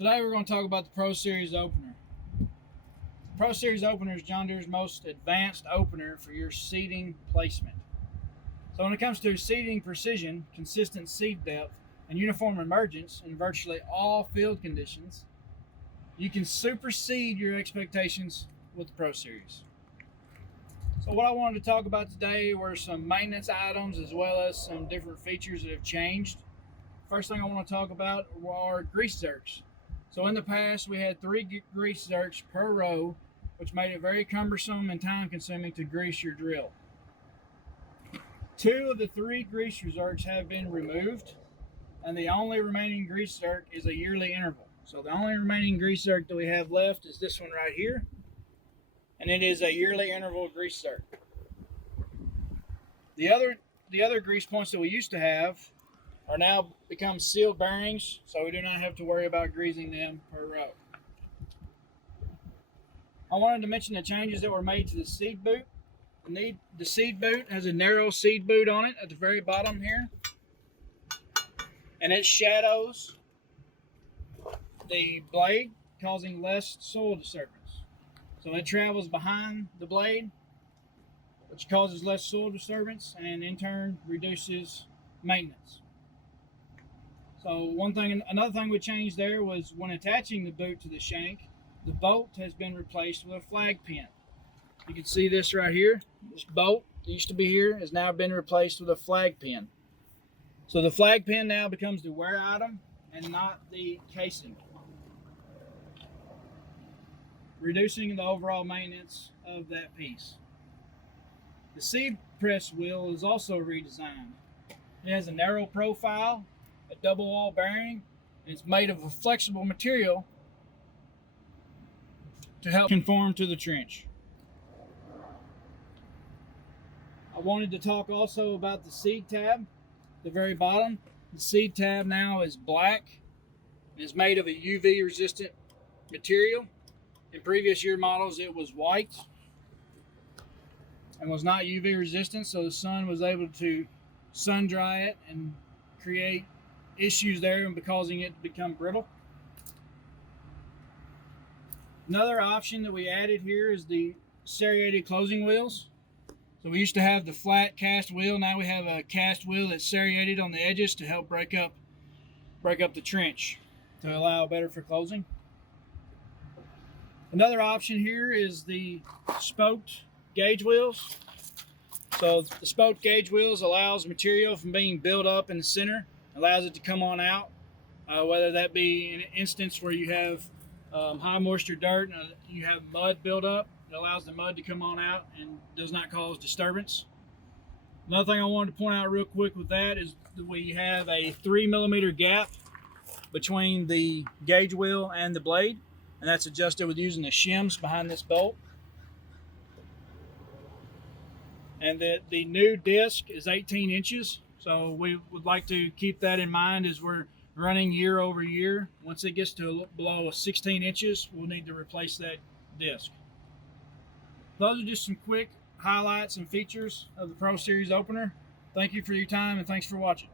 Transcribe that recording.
Today we're going to talk about the Pro Series opener. The Pro Series opener is John Deere's most advanced opener for your seeding placement. So when it comes to seeding precision, consistent seed depth, and uniform emergence in virtually all field conditions, you can supersede your expectations with the Pro Series. So what I wanted to talk about today were some maintenance items as well as some different features that have changed. First thing I want to talk about are grease zerks. So in the past, we had 3 grease zerks per row, which made it very cumbersome and time consuming to grease your drill. 2 of the 3 grease zerks have been removed, and the only remaining grease zerk is a yearly interval. So the only remaining grease zerk that we have left is this one right here, and it is a yearly interval grease zerk. The other grease points that we used to have are now become sealed bearings, so we do not have to worry about greasing them per row. I wanted to mention the changes that were made to the seed boot. The seed boot has a narrow seed boot on it at the very bottom here, and it shadows the blade, causing less soil disturbance. So it travels behind the blade, which causes less soil disturbance and in turn reduces maintenance. So another thing we changed there was when attaching the boot to the shank, the bolt has been replaced with a flag pin. You can see this right here. This bolt that used to be here has now been replaced with a flag pin. So the flag pin now becomes the wear item and not the casing, reducing the overall maintenance of that piece. The seed press wheel is also redesigned. It has a narrow profile, a double wall bearing, and it's made of a flexible material to help conform to the trench. I wanted to talk also about the seed tab. At the very bottom, the seed tab now is black and is made of a UV resistant material. In previous year models it was white and was not UV resistant, so the sun was able to sun dry it and create issues there and causing it to become brittle. Another option that we added here is the serrated closing wheels. So we used to have the flat cast wheel. Now we have a cast wheel that's serrated on the edges to help break up the trench to allow better for closing. Another option here is the spoked gauge wheels. So the spoked gauge wheels allows material from being built up in the center, allows it to come on out, whether that be in an instance where you have high moisture dirt and you have mud build up. It allows the mud to come on out and does not cause disturbance. Another thing I wanted to point out real quick with that is that we have a 3mm gap between the gauge wheel and the blade, and that's adjusted with using the shims behind this bolt. And the new disc is 18 inches, so we would like to keep that in mind as we're running year over year. Once it gets to below 16 inches, we'll need to replace that disc. Those are just some quick highlights and features of the Pro Series opener. Thank you for your time and thanks for watching.